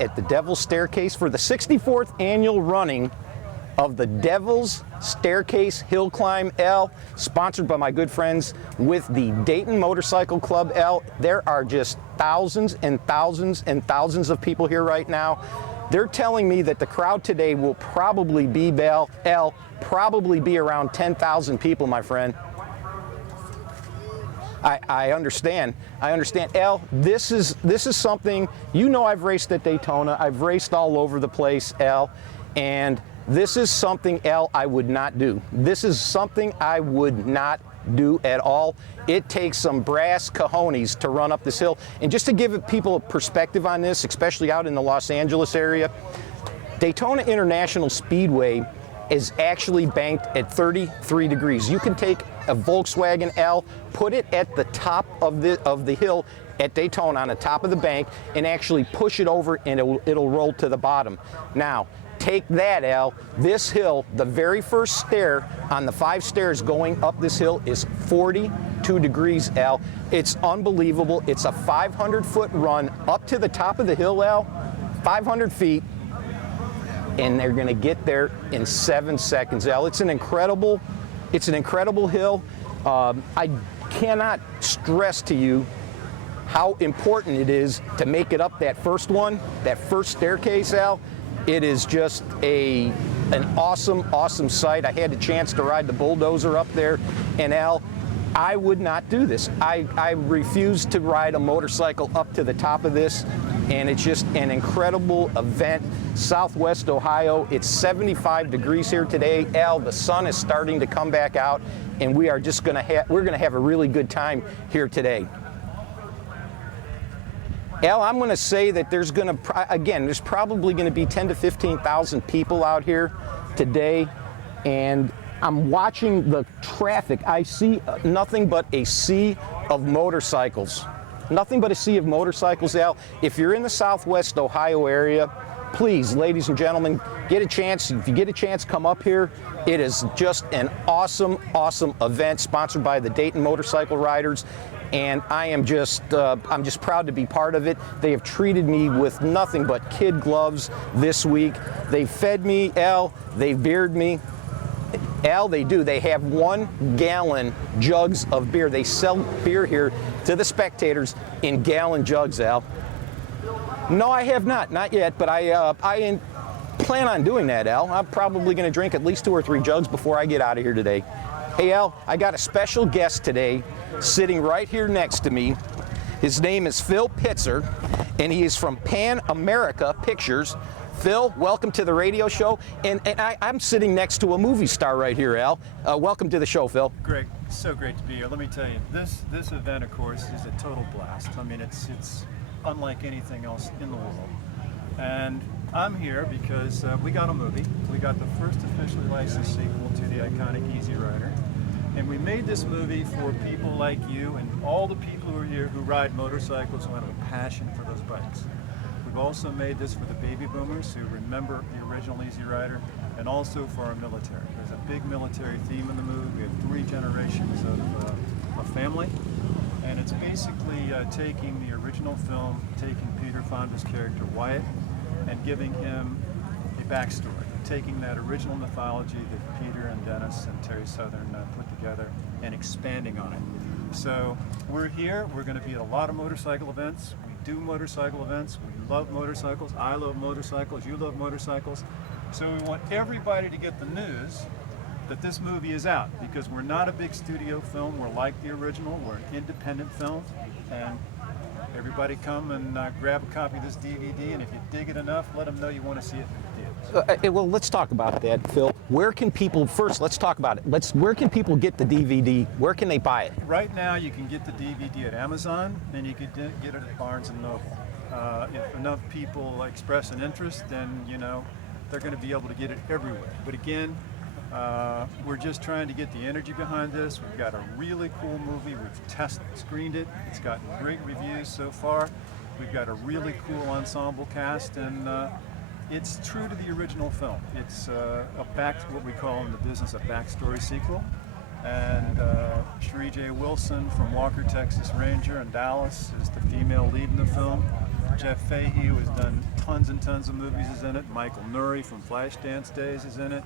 At the Devil's Staircase for the 64th annual running of the Devil's Staircase Hill Climb, L, sponsored by my good friends with the Dayton Motorcycle Club, L. There are just thousands and thousands and thousands of people here right now. They're telling me that the crowd today will probably be, L, probably be around 10,000 people, my friend. I understand. Al, this is something, you know, I've raced at Daytona. I've raced all over the place, Al, and this is something, Al, I would not do. This is something I would not do at all. It takes some brass cojones to run up this hill. And just to give people a perspective on this, especially out in the Los Angeles area, Daytona International Speedway is actually banked at 33 degrees. You can take a Volkswagen L, put it at the top of the hill at Daytona on the top of the bank, and actually push it over, and it'll roll to the bottom. Now, take that, Al. This hill, the very first stair on the 5 stairs going up this hill is 42 degrees, Al. It's unbelievable. It's a 500-foot run up to the top of the hill, Al, 500 feet. And they're going to get there in 7 seconds, Al. It's an incredible hill. I cannot stress to you how important it is to make it up that first one, that first staircase, Al. It is just an awesome sight. I had the chance to ride the bulldozer up there, and Al, I would not do this. I refuse to ride a motorcycle up to the top of this, and it's just an incredible event. Southwest Ohio, it's 75 degrees here today. Al, the sun is starting to come back out, and we're gonna have a really good time here today. Al, I'm gonna say that there's probably gonna be 10 to 15,000 people out here today, and I'm watching the traffic. I see nothing but a sea of motorcycles. Nothing but a sea of motorcycles, Al. If you're in the Southwest Ohio area, please, ladies and gentlemen, get a chance. If you get a chance, come up here. It is just an awesome event sponsored by the Dayton Motorcycle Riders, and I'm just proud to be part of it. They have treated me with nothing but kid gloves this week. They fed me, Al. They beered me. Al, they do. They have 1-gallon jugs of beer. They sell beer here to the spectators in gallon jugs, Al. No, I have not yet, but I plan on doing that, Al. I'm probably going to drink at least 2 or 3 jugs before I get out of here today. Hey, Al, I got a special guest today sitting right here next to me. His name is Phil Pitzer, and he is from Pan America Pictures. Phil, welcome to the radio show, and I'm sitting next to a movie star right here, Al. Welcome to the show, Phil. Great, so great to be here. Let me tell you, this event, of course, is a total blast. I mean, it's unlike anything else in the world. And I'm here because we got a movie. We got the first officially licensed sequel to the iconic Easy Rider. And we made this movie for people like you and all the people who are here who ride motorcycles who have a passion for those bikes. We've also made this for the baby boomers who remember the original Easy Rider, and also for our military. There's a big military theme in the movie. We have 3 generations of family. And it's basically taking the original film, taking Peter Fonda's character Wyatt, and giving him a backstory, taking that original mythology that Peter and Dennis and Terry Southern put together and expanding on it. So we're here. We're going to be at a lot of motorcycle events. We do motorcycle events. We love motorcycles. I love motorcycles. You love motorcycles. So we want everybody to get the news that this movie is out, because we're not a big studio film. We're like the original. We're an independent film, and everybody come and grab a copy of this DVD, and if you dig it enough, let them know you want to see it in theaters. Well, let's talk about that, Phil. Where can people, first, let's talk about it. Where can people get the DVD? Where can they buy it? Right now, you can get the DVD at Amazon, and you can get it at Barnes & Noble. If enough people express an interest, then, you know, they're going to be able to get it everywhere. But again, we're just trying to get the energy behind this. We've got a really cool movie. We've screened it. It's gotten great reviews so far. We've got a really cool ensemble cast, and it's true to the original film. It's what we call in the business a backstory sequel. And Cherie J. Wilson from Walker, Texas Ranger in Dallas is the female lead in the film. Jeff Fahey, who has done tons and tons of movies, is in it. Michael Nuri from Flashdance days is in it.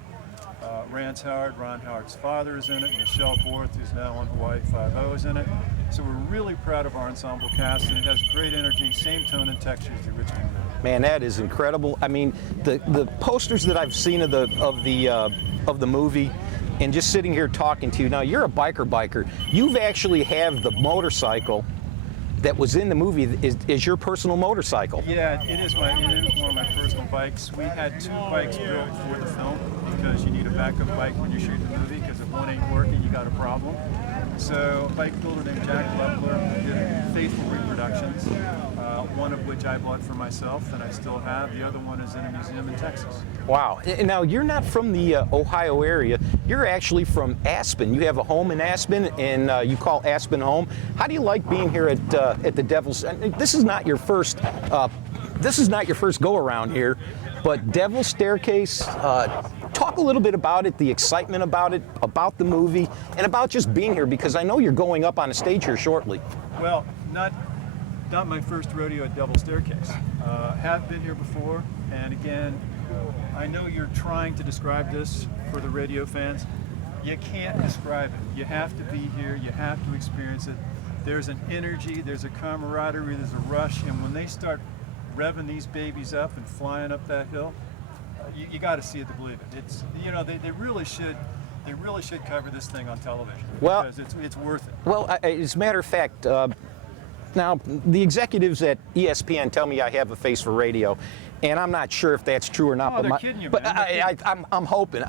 Rance Howard, Ron Howard's father, is in it. Michelle Borth, who's now on Hawaii Five-0, is in it. So we're really proud of our ensemble cast, and it has great energy, same tone and texture as the original movie. Man, that is incredible. I mean, the posters that I've seen of the movie, and just sitting here talking to you now, you're a biker. You've actually have the motorcycle that was in the movie is your personal motorcycle. Yeah, it is one of my personal bikes. We had 2 bikes built for the film because you need a backup bike when you're shooting the movie, because if one ain't working, you got a problem. So a bike builder named Jack Lepler did faithful reproductions, one of which I bought for myself, and I still have. The other one is in a museum in Texas. Wow. And now, you're not from the Ohio area. You're actually from Aspen. You have a home in Aspen, and you call Aspen home. How do you like being here at the Devil's? This is not your first. This is not your first go around here, but Devil's Staircase. Talk a little bit about it, the excitement about it, about the movie, and about just being here, because I know you're going up on a stage here shortly. Well, not my first rodeo at Devil's Staircase. Have been here before, and again, I know you're trying to describe this for the radio fans. You can't describe it. You have to be here. You have to experience it. There's an energy, there's a camaraderie, there's a rush, and when they start revving these babies up and flying up that hill, you got to see it to believe it. It's, you know, they really should cover this thing on television, well, because it's worth it. Well, as a matter of fact, now the executives at ESPN tell me I have a face for radio, and I'm not sure if that's true or not. Oh, they're kidding you, but man. I'm hoping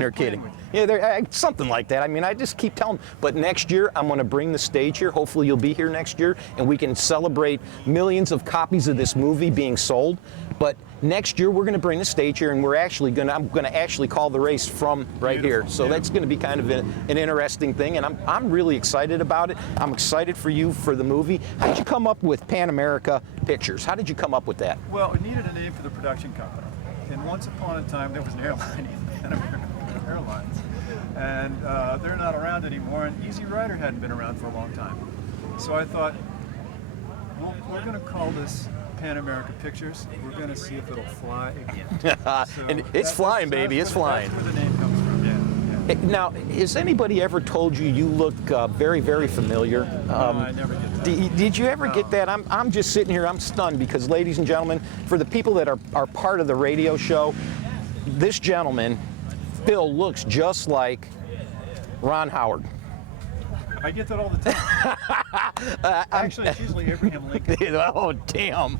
they're kidding. Yeah, they're something like that. I mean, I just keep telling them. But next year, I'm going to bring the stage here. Hopefully, you'll be here next year, and we can celebrate millions of copies of this movie being sold. But next year, we're going to bring the stage here, and I'm going to actually call the race from right here. So that's going to be kind of an interesting thing, and I'm really excited about it. I'm excited for you for the movie. How did you come up with Pan America Pictures? How did you come up with that? Well, it needed a name for the production company, and once upon a time there was an airline, Pan American Airlines, and they're not around anymore. And Easy Rider hadn't been around for a long time, so I thought, well, we're going to call this Pan America Pictures. We're going to see if it'll fly again. So and it's flying, baby. It's flying. That's where the name comes from. Yeah. Now, has anybody ever told you you look very, very familiar? No, I never get that. Did you ever get that? I'm just sitting here, I'm stunned, because, ladies and gentlemen, for the people that are part of the radio show, this gentleman, Phil, looks just like Ron Howard. I get that all the time. Actually, it's usually Abraham Lincoln. Oh, damn.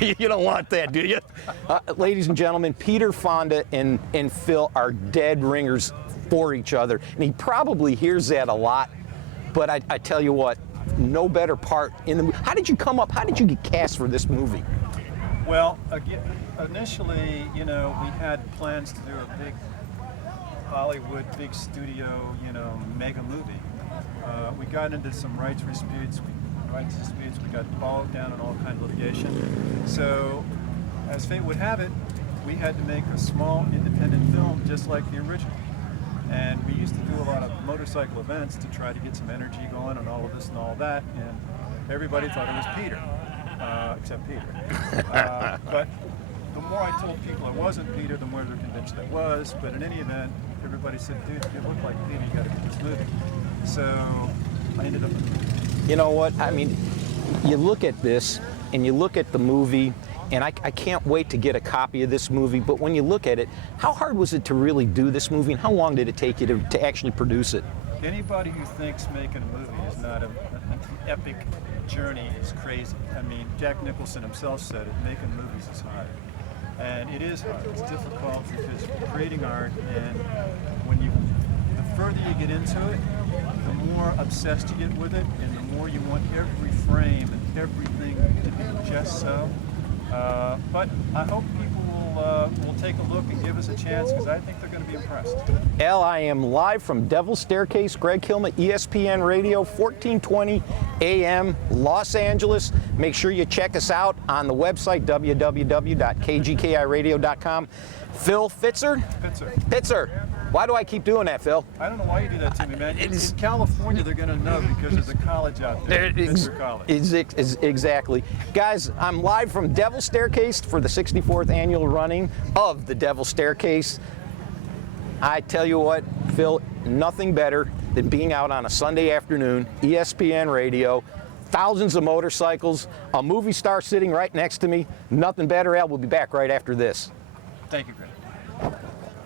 You don't want that, do you? Ladies and gentlemen, Peter Fonda and Phil are dead ringers for each other. And he probably hears that a lot. But I tell you what, no better part in the movie. How did you come up? How did you get cast for this movie? Well, initially, you know, we had plans to do a big Hollywood, big studio, you know, mega movie. We got into some rights disputes. We got bogged down in all kinds of litigation. So, as fate would have it, we had to make a small independent film just like the original. And we used to do a lot of motorcycle events to try to get some energy going and all of this and all that. And everybody thought it was Peter, except Peter. But the more I told people it wasn't Peter, the more they're convinced it was. But in any event, everybody said, dude, you look like Peter, you got to do this movie. So I ended up. You know what? I mean, you look at this and you look at the movie, and I can't wait to get a copy of this movie. But when you look at it, how hard was it to really do this movie, and how long did it take you to actually produce it? Anybody who thinks making a movie is not an epic journey is crazy. I mean, Jack Nicholson himself said it, making movies is hard. And it is hard. It's difficult because you're creating art, and the further you get into it, the more obsessed you get with it, and the more you want every frame and everything to be just so. But I hope people will take a look and give us a chance, because I think they're going to be impressed. Al, I am live from Devil's Staircase. Greg Hillman, ESPN Radio, 1420 AM, Los Angeles. Make sure you check us out on the website, www.kgkiradio.com. Phil Pitzer? Pitzer. Why do I keep doing that, Phil? I don't know why you do that to me, man. In California, they're going to know because there's a college out there, Pitzer College. Exactly. Guys, I'm live from Devil's Staircase for the 64th annual running of the Devil's Staircase. I tell you what, Phil, nothing better than being out on a Sunday afternoon, ESPN Radio, thousands of motorcycles, a movie star sitting right next to me. Nothing better, Al. We'll be back right after this. Thank you, Greg.